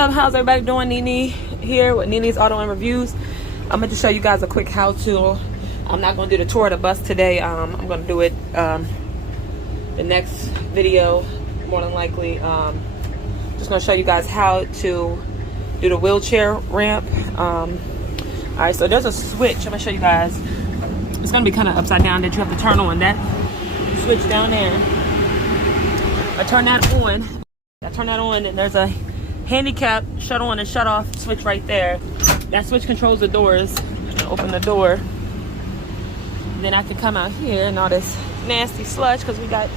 up? How's everybody doing? Nene here with Nene's Auto and Reviews. I'm going to show you guys a quick how-to. I'm not going to do the tour of the bus today. I'm going to do it the next video, more than likely. Just going to show you guys how to do the wheelchair ramp. Alright, so there's a switch. I'm going to show you guys. It's going to be kind of upside down that you have to turn on. That switch down there. I turn that on, and there's a handicap shut on and shut off switch right there. That switch controls the doors. Open the door. Then I can come out here and all this nasty sludge because we got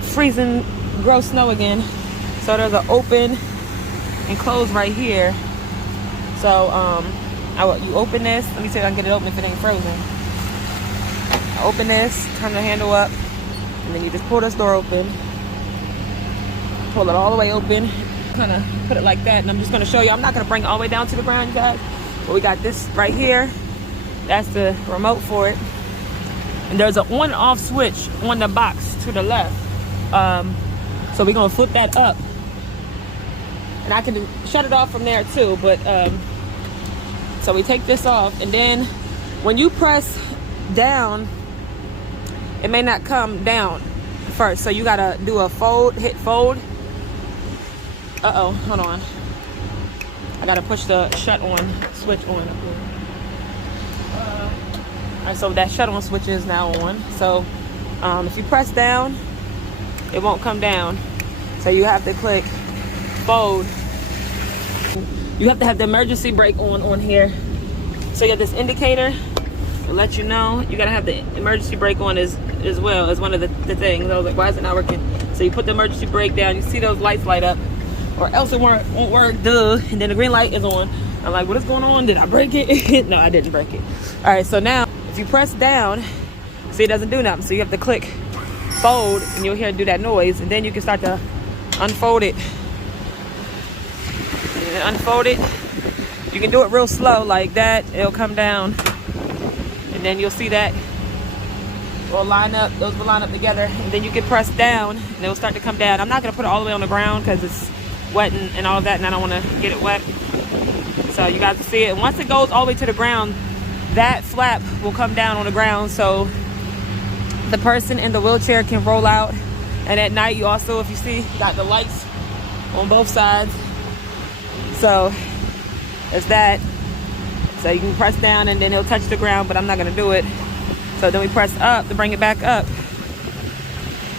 freezing gross snow again. So there's an open and close right here. So you open this. Let me see if I can get it open if it ain't frozen. I open this, turn the handle up, and then you just pull this door open. Pull it all the way open. Kind of put it like that, and I'm just going to show you. I'm not going to bring it all the way down to the ground, you guys. But we got this right here. That's the remote for it. And there's an on and off switch on the box to the left. So we're going to flip that up. And I can shut it off from there too. But so we take this off, and then when you press down, it may not come down first. So you got to do a fold, hit fold. Uh-oh, hold on. I gotta push the shut on switch on up here. Alright, so that shut on switch is now on. So if you press down, it won't come down. So you have to click fold. You have to have the emergency brake on here. So you have this indicator to let you know. You gotta have the emergency brake on as well as one of the things. I was like, why is it not working? So you put the emergency brake down. You see those lights light up. Or else it won't work, duh. And then the green light is on. I'm like, what is going on? Did I break it? No, I didn't break it. All right, so now if you press down, see, it doesn't do nothing. So you have to click fold, and you'll hear it do that noise. And then you can start to unfold it. And unfold it. You can do it real slow like that. It'll come down. And then you'll see that will line up. Those will line up together. And then you can press down, and it'll start to come down. I'm not going to put it all the way on the ground because it's wet and all that, and I don't want to get it wet. So you guys will see it. And once it goes all the way to the ground, that flap will come down on the ground, so the person in the wheelchair can roll out. And at night, you also, if you see, got the lights on both sides. So it's that. So you can press down, and then it'll touch the ground, but I'm not going to do it. So then we press up to bring it back up.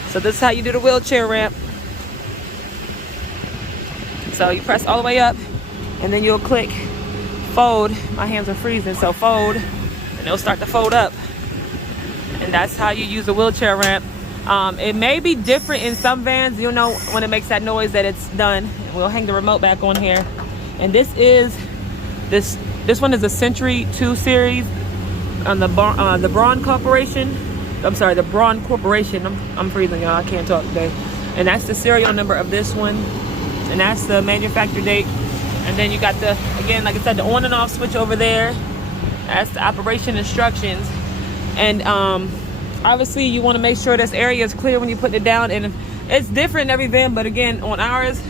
So this is how you do the wheelchair ramp. So you press all the way up, and then you'll click fold. My hands are freezing, so fold, and it'll start to fold up. And that's how you use the wheelchair ramp. It may be different in some vans. You'll know when it makes that noise that it's done. We'll hang the remote back on here. And this one is a Century 2 series on the Braun Corporation. I'm sorry, the Braun Corporation. I'm freezing, y'all. I can't talk today. And that's the serial number of this one. And that's the manufacture date. And then you got the, again, like I said, the on and off switch over there. That's the operation instructions. And obviously you want to make sure this area is clear when you put it down. And it's different in every van, but again, on ours,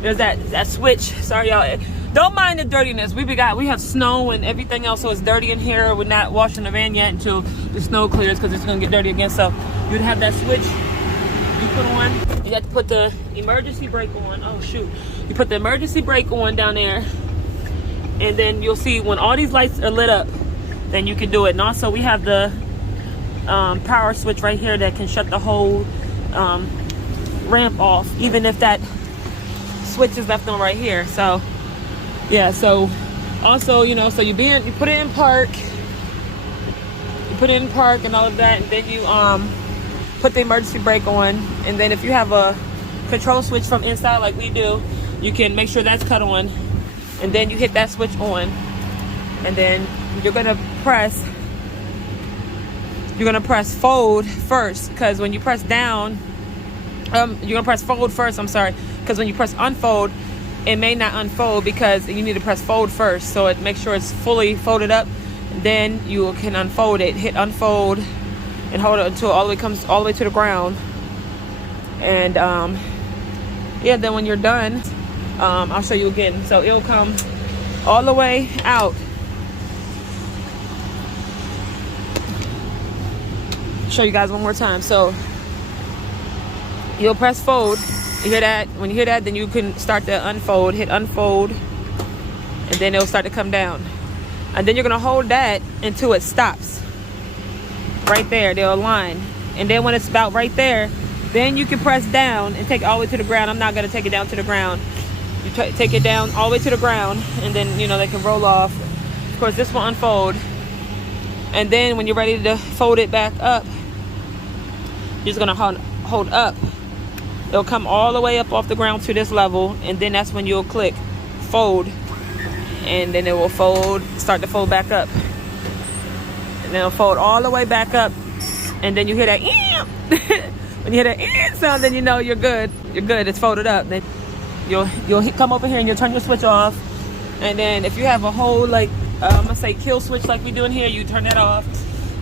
there's that switch. Sorry, y'all. Don't mind the dirtiness. We have snow and everything else, so it's dirty in here. We're not washing the van yet until the snow clears because it's going to get dirty again. So you'd have that switch you put on. You have to put the emergency brake on. Oh shoot. You put the emergency brake on down there, and then you'll see when all these lights are lit up, then you can do it. And also we have the power switch right here that can shut the whole ramp off, even if that switch is left on right here. So yeah, so also, you know, so you put it in park, and all of that, and then you put the emergency brake on. And then if you have a control switch from inside like we do, you can make sure that's cut on, and then you hit that switch on, and then you're gonna press fold first, because when you press down, you're gonna press fold first, I'm sorry, because when you press unfold, it may not unfold because you need to press fold first, so it makes sure it's fully folded up. Then you can unfold it, hit unfold, and hold it until all the way comes all the way to the ground. And yeah, then when you're done, I'll show you again. So it'll come all the way out. Show you guys one more time. So you'll press fold. You hear that? When you hear that, then you can start to unfold. Hit unfold, and then it'll start to come down. And then you're gonna hold that until it stops. Right there, they'll align. And then when it's about right there, then you can press down and take it all the way to the ground. I'm not gonna take it down to the ground. You take it down all the way to the ground, and then you know they can roll off. Of course, this will unfold. And then when you're ready to fold it back up, you're just gonna hold up. It'll come all the way up off the ground to this level, and then that's when you'll click fold, and then it will fold, start to fold back up, and then it'll fold all the way back up, and then you hear that when you hear that sound, then you know you're good. You're good. It's folded up. Then you'll come over here and you'll turn your switch off, and then if you have a whole like I'm gonna say kill switch like we do in here, you turn that off.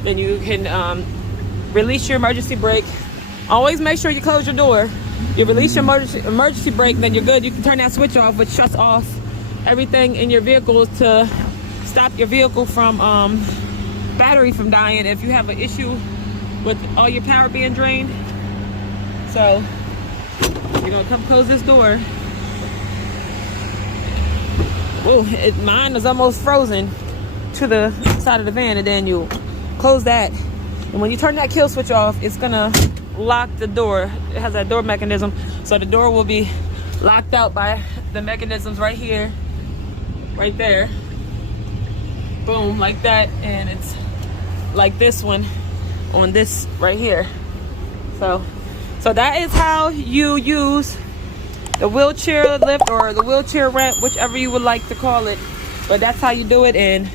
Then you can release your emergency brake. Always make sure you close your door. You release your emergency brake, then you're good. You can turn that switch off, which shuts off everything in your vehicle to stop your vehicle from battery from dying if you have an issue with all your power being drained. So you're gonna come close this door. Oh, mine is almost frozen to the side of the van, and then you close that. And when you turn that kill switch off, it's gonna lock the door. It has that door mechanism, so the door will be locked out by the mechanisms right here, right there. Boom, like that. And it's like this one on this right here. So that is how you use the wheelchair lift or the wheelchair ramp, whichever you would like to call it. But that's how you do it, and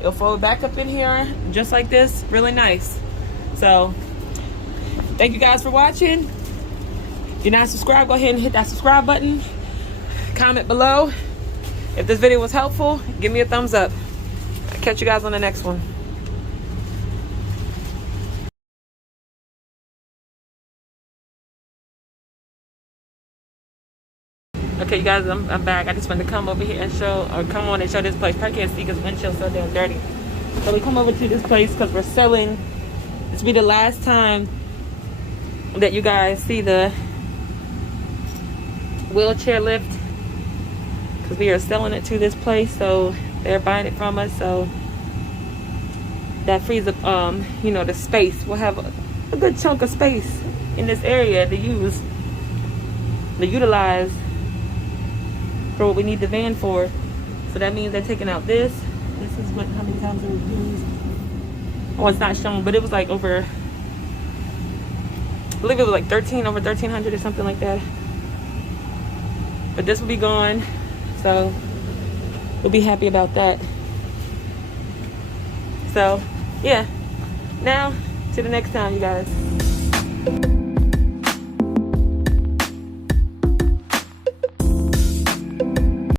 it'll fold back up in here just like this. Really nice. So thank you guys for watching. If you're not subscribed, go ahead and hit that subscribe button. Comment below. If this video was helpful, give me a thumbs up. I'll catch you guys on the next one. Okay, you guys, I'm back. I just wanted to come over here and come on and show this place. Probably can't see because windshield's so damn dirty. So we come over to this place because we're selling. This will be the last time that you guys see the wheelchair lift, because we are selling it to this place, so they're buying it from us. So that frees up you know, the space. We'll have a good chunk of space in this area to utilize for what we need the van for. So that means they're taking out this is what, how many times it was used. Oh, it's not shown, but it was like over, I believe it was like over 1,300 or something like that. But this will be gone, so we'll be happy about that. So yeah, now to the next time, you guys.